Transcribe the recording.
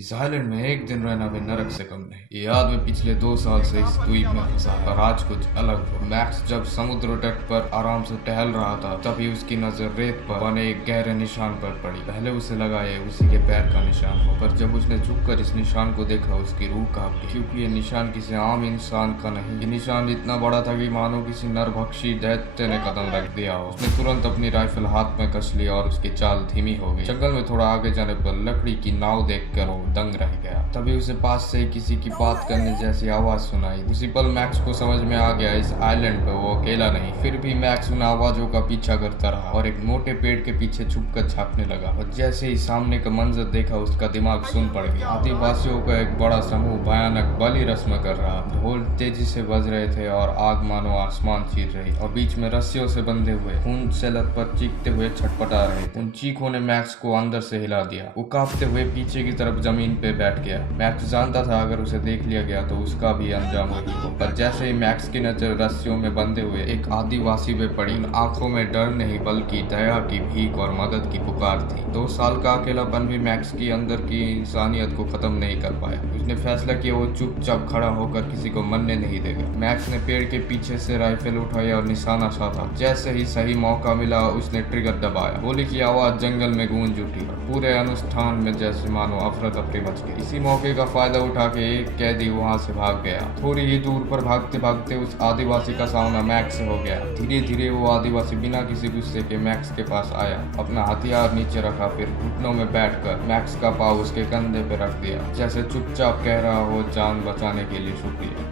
इस आइलैंड में एक दिन रहना भी नरक से कम नहीं। ये आदमी पिछले 2 साल से इस द्वीप में फंसा है और आज कुछ अलग हुआ। मैक्स जब समुद्र तट पर आराम से टहल रहा था तभी उसकी नजर रेत पर बने एक गहरे निशान पर पड़ी। पहले उसे लगा ये उसी के पैर का निशान हो, पर जब उसने झुककर इस निशान को देखा उसकी रूह कांप गई, क्योंकि ये निशान किसी आम इंसान का नहीं। ये निशान इतना बड़ा था कि मानो किसी नरभक्षी दैत्य ने कदम रख दिया हो। उसने तुरंत अपनी राइफल हाथ में कस ली और उसकी चाल धीमी हो गई। जंगल में थोड़ा आगे जाने पर लकड़ी की नाव देखकर वो दंग रह गया। तभी उसे पास से किसी की बात करने जैसी आवाज सुनाई। उसी पल मैक्स को समझ में आ गया इस आइलैंड पे वो अकेला नहीं। फिर भी मैक्स उन आवाजों का पीछा करता रहा और एक मोटे पेड़ के पीछे छुपकर झांकने लगा। और जैसे ही सामने का मंजर देखा उसका दिमाग सुन पड़ गया। आदिवासियों का एक बड़ा समूह भयानक बलि रस्म कर रहा। ढोल तेजी से बज रहे थे और आग मानो आसमान चीर रही और बीच में रस्सियों से बंधे हुए खून से लथपथ चीखते हुए छटपटा रहे थे। उन चीखों ने मैक्स को अंदर से हिला दिया। वो कांपते हुए पीछे की तरफ जमीन पे बैठ गया। मैक्स जानता था अगर उसे देख लिया गया तो उसका भी अंजाम वही हो। पर जैसे ही मैक्स की नजर रस्सियों में बंधे हुए एक आदिवासी पे पड़ी, उन आंखों में डर नहीं बल्कि दया की भीख और मदद की पुकार थी। 2 साल का अकेलापन भी मैक्स की अंदर की इंसानियत को खत्म नहीं कर पाया। उसने फैसला किया वो चुपचाप खड़ा होकर किसी को मरने नहीं देगा। मैक्स ने पेड़ के पीछे से राइफल उठाई और निशाना साधा। जैसे ही सही मौका मिला उसने ट्रिगर दबाया। गोली की आवाज जंगल में गूंज उठी। पूरे अनुष्ठान में जैसे मानो अफरा तफरी मच गई। इसी मौके का फायदा उठा के एक कैदी वहां से भाग गया। थोड़ी ही दूर पर भागते भागते उस आदिवासी का सामना मैक्स से हो गया। धीरे धीरे वो आदिवासी बिना किसी गुस्से के मैक्स के पास आया, अपना हथियार नीचे रखा, फिर घुटनों में बैठकर मैक्स का पाँव उसके कंधे पे रख दिया, जैसे चुपचाप कह रहा हो जान बचाने के लिए शुक्रिया।